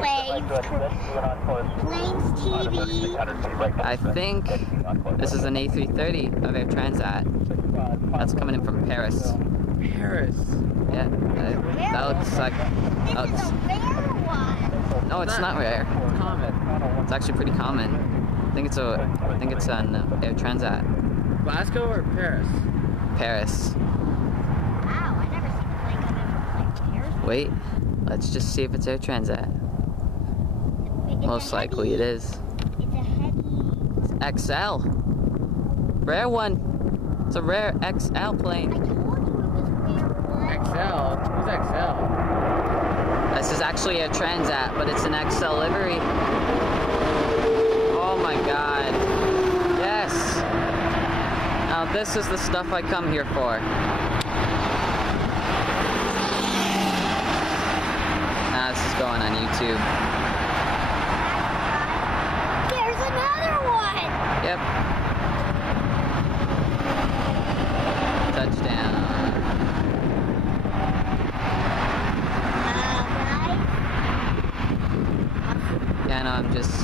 Planes, TV. I think this is an A330 of Air Transat. That's coming in from Paris. Paris. Yeah, that looks like. This is a rare one. No, it's not rare. It's common. It's actually pretty common. I think it's on Air Transat. Glasgow or Paris? Paris. Wow, I never seen a plane come in from Paris. Wait, let's just see if it's Air Transat. Most likely it is. It's a heavy. XL. Rare one. It's a rare XL plane. I told you it was a rare one. XL? Who's XL? This is actually a Transat, but it's an XL livery. Oh my god. Yes! Now this is the stuff I come here for. Now this is going on YouTube. There's another one! Yep. Touchdown. Guys. Yeah, no, I'm just